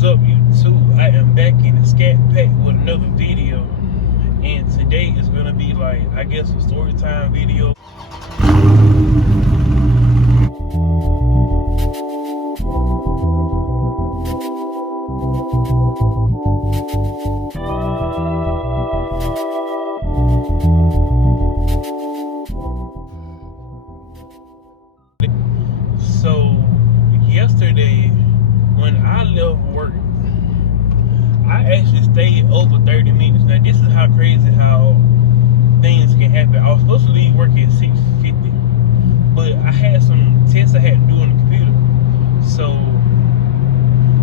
What's up, YouTube? I am back in the Scat Pack with another video, and today is gonna be like, I guess, a story time video. So yesterday, when I left work, I actually stayed over 30 minutes. Now this is how crazy how things can happen. I was supposed to leave work at 6:50, but I had some tests I had to do on the computer, so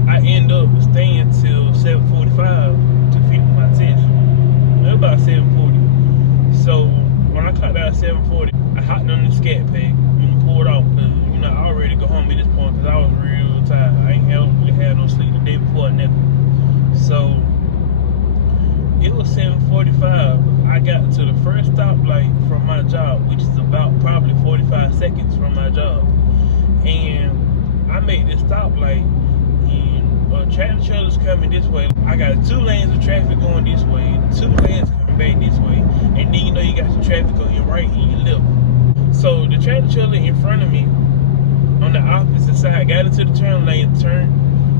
I ended up staying till 7:45 to finish my test. It was about 7:40. So when I clocked out at 7:40, I hopped on the Scat Pack and pulled off because I already go home at this point because I was real tired. I ain't really had no sleep the day before nothing. So it was 7:45. I got to the first stoplight from my job, which is about probably 45 seconds from my job. And I made this stoplight, and tractor trailers coming this way. I got 2 lanes of traffic going this way, 2 lanes coming back this way, and then you got some traffic on your right and your left. So the tractor trailer in front of me on the opposite side got into the turn lane, turned,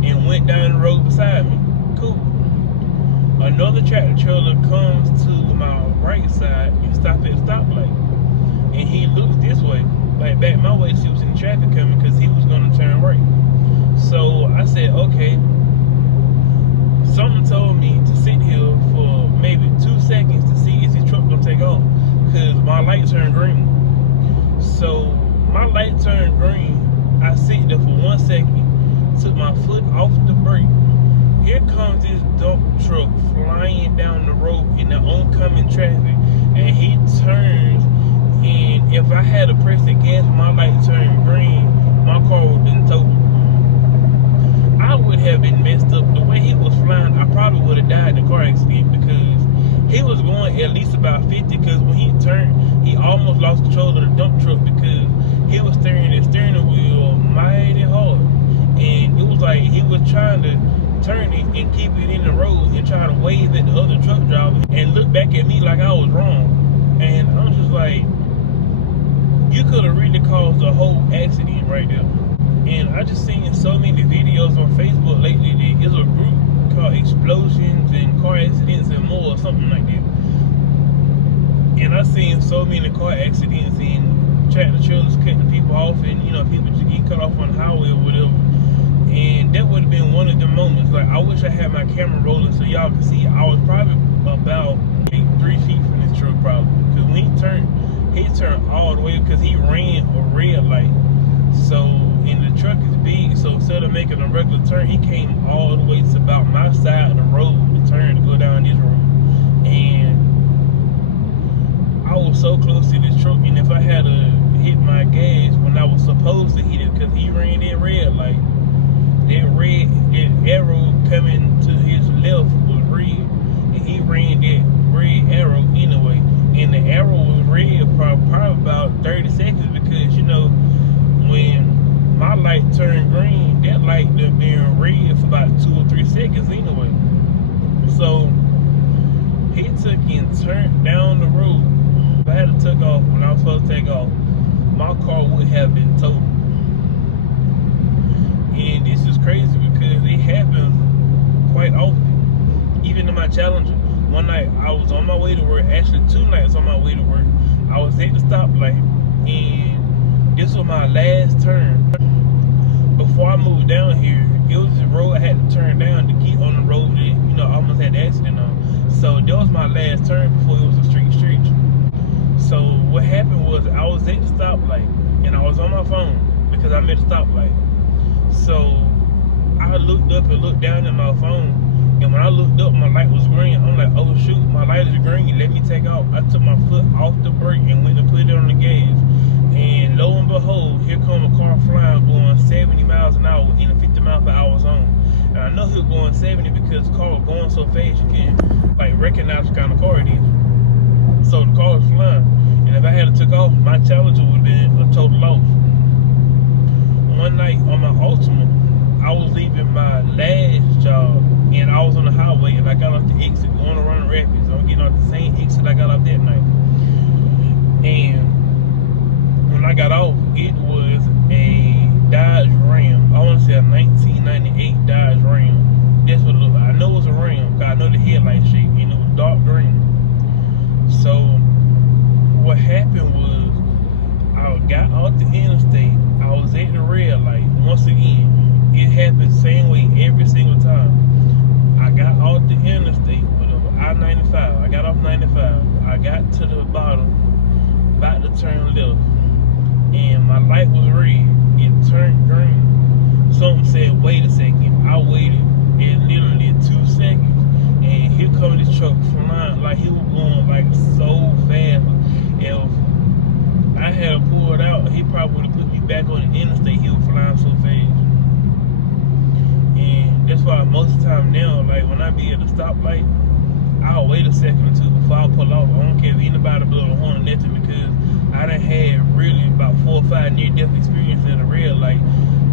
and went down the road beside me. Cool. Another tractor trailer comes to my right side and stops at the stoplight. And he looks this way, like back my way, to see what's in the traffic coming, because he was going to turn right. So I said, okay. Something told me to sit here for maybe 2 seconds to see if his truck gonna take off, because my light turned green. So my light turned green. I sit there for 1 second, took my foot off the brake. Here comes this dump truck flying down the road in the oncoming traffic, and he turns, and if I had to press the gas, my light turned green, my car would have been totaled. I would have been messed up. The way he was flying, I probably would have died in a car accident, because he was going at least about 50, because when he turned, he almost lost control of the dump truck because he was steering the steering wheel mighty hard. And it was like he was trying to turn it and keep it in the road and try to wave at the other truck driver and look back at me like I was wrong. And I'm just like, you could have really caused a whole accident right there. And I just seen so many videos on Facebook lately. There's a group called Explosions and Car Accidents and More, or something like that. And I seen so many car accidents and tractor trailers cutting people off, and people just get cut off on the highway or whatever. And that would have been one of the moments. Like, I wish I had my camera rolling so y'all could see. I was probably about 3 feet from this truck, probably, because when he turned all the way, because he ran a red light. So, and the truck is big, so instead of making a regular turn, he came all the way to about my side of the road to turn to go down this road. And I was so close to this truck, and if I had to hit my gas when I was supposed to hit it, because he ran that red light, that arrow coming to his left was red, and he ran that red arrow anyway. And the arrow was red probably about 30 seconds, because when my light turned green, that light had been red for about 2 or 3 seconds anyway. So he took and turned down the road. If I had to take off when I was supposed to take off, my car would have been totaled. And this is crazy because it happens quite often. Even in my Challenger, one night I was on my way to work, actually 2 nights on my way to work. I was at the stoplight, and this was my last turn. Before I moved down here, it was the road I had to turn down to get on the road that I almost had the accident on. So that was my last turn before it was a straight stretch. So what happened was, I was at the stoplight and I was on my phone because I'm at the stoplight. So I looked up and looked down at my phone, and when I looked up, my light was green. I'm like, oh shoot, my light is green, let me take off. I took my foot off the brake and went to put it on the gas. And lo and behold, here come a car flying going 70 miles an hour in a 50 mile per hour zone. And I know he was going 70 because the car was going so fast you can recognize what kind of car it is. So the car was flying. And if I had to take off, my Challenger would have been a total loss. One night on my Ultima, I was leaving my last job was on the highway and I got off the exit going around Rapids. I'm getting off the same exit I got off that night. And when I got off, it was a Dodge Ram. I want to say a 1998 Dodge Ram. That's what it looked like. I know it was a Ram because I know the headlight shape and it was dark green. So what happened was I got off the interstate. I was at the red light. Once again, it happened same way every single time. I got off the interstate with I-95. I got off 95. I got to the bottom, about to turn left, and my light was red. It turned green. Something said, wait a second. I waited literally 2 seconds, and here comes this truck flying like he was going like so fast. If I had pulled out, he probably would have put me back on the interstate. He was flying so fast. And that's why most of the time now, like when I be at the stoplight, I'll wait a second or two before I pull off. I don't care if anybody blow the horn or nothing, because I done had really about 4 or 5 near-death experiences at a red light,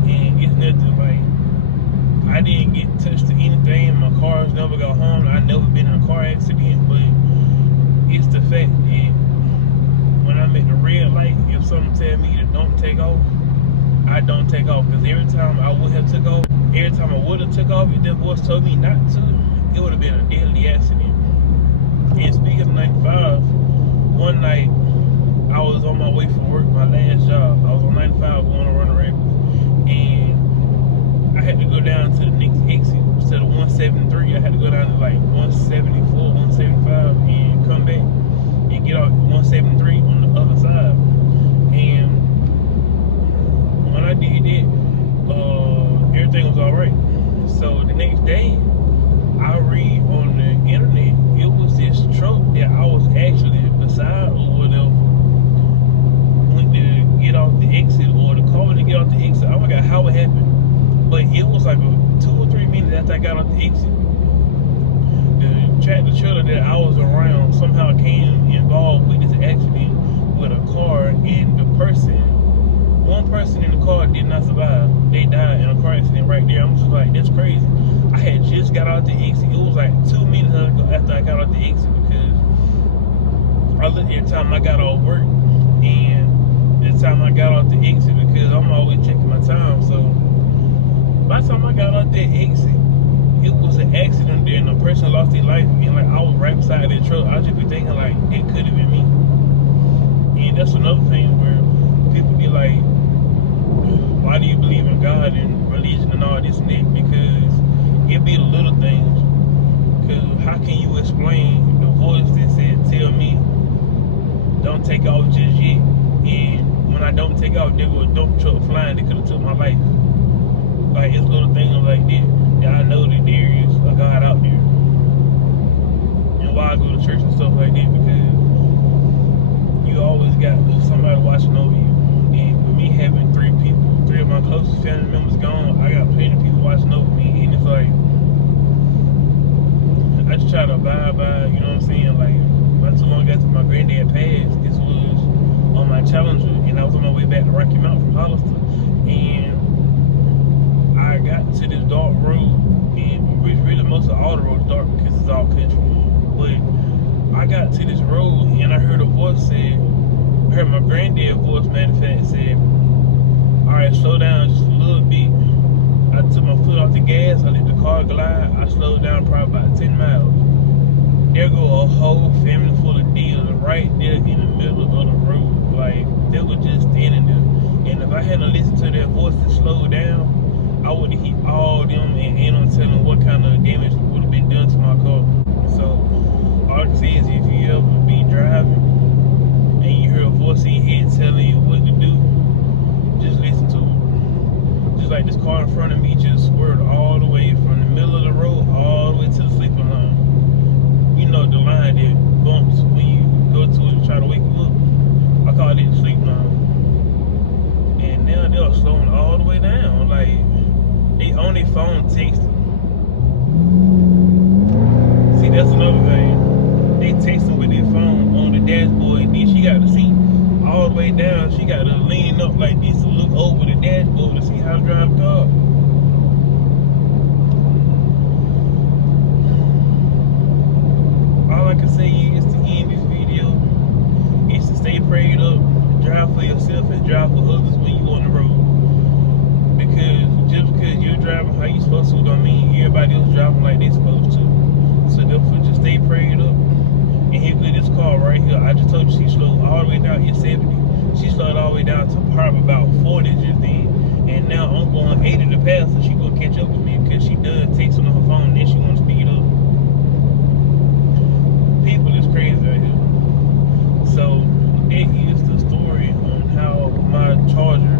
and it's nothing like, I didn't get touched to anything. My cars never got harmed. I never been in a car accident, but it's the fact that when I'm at the red light, if something tell me to don't take off, I don't take off. Because every time I would have took off, if that voice told me not to, it would have been a deadly accident. And speaking of 95, one night I was on my way from work, my last job. I was on 95 going to run a rapids, and I had to go down to the next exit. Instead of 173, I had to go down to like 174, 175, and come back and get off 173 on the other side. And when I did that, everything was alright. So the next day, I read on the internet, it was this truck that I was actually beside or whatever, went to get off the exit, or the car went to get off the exit. I forgot how it happened, but it was like 2 or 3 minutes after I got off the exit. The tractor trailer that I was around somehow came involved with this accident with a car, and one person in the car did not survive. They died in a car accident right there. I'm just like, that's crazy. I had just got out the exit. It was like 2 minutes after I got out the exit, because I looked at the time I got off work and the time I got off the exit, because I'm always checking my time. So by the time I got out that exit, it was an accident there and a person lost their life, and like I was right beside that truck. I just be thinking like, it could have been me. And that's another thing where people be like, why do you believe in God and religion and all this and that? Because it be the little things. Because how can you explain the voice that said, tell me, don't take off just yet? And when I don't take off, there was a dump truck flying that could have took my life. Like, it's little things like that I know that there is a God out there. And why I go to church and stuff like that, because you always got somebody watching over you. And with me having 3 of my closest family members gone, I got plenty of people watching over me, and it's like, I just try to abide by, you know what I'm saying? Like, not too long after my granddad passed, this was on my Challenger, and I was on my way back to Rocky Mountain from Hollister, and I got to this dark road, and really most of all the roads dark because it's all country, but I got to this road, and I heard a voice say, I heard my granddad's voice, matter of fact, said, alright, slow down just a little bit. I took my foot off the gas, I let the car glide, I slowed down probably about 10 miles. There go a whole family full of deers right there in the middle of the road. Like, they were just standing there. And if I hadn't listened to their voice and slowed down, I would have hit all them and end on telling what kind of damage would have been done to my car. So, all I can say is, if you ever be driving and you hear a voice in your head telling you what to do, just listen to it. Just like this car in front of me just swerved all the way from the middle of the road all the way to the sleeping line. You know the line that bumps when you go to it to try to wake you up. I call it the sleep line. And now they're slowing all the way down. Like, they on their phone texting. See, that's another thing. They texting with their phone on the dashboard, and then she got the seat all the way down. She got to lean up like this to look over the dashboard to see how to drive the car. also don't mean everybody else driving like they supposed to. So therefore, just stay prayed up. And here good this car right here. I just told you she slowed all the way down at 70. She slowed all the way down to probably about 40 just then. And now I'm going 80 to pass, so she gonna catch up with me because she does text on her phone and then she wanna speed up. People is crazy right here. So that is the story on how my Charger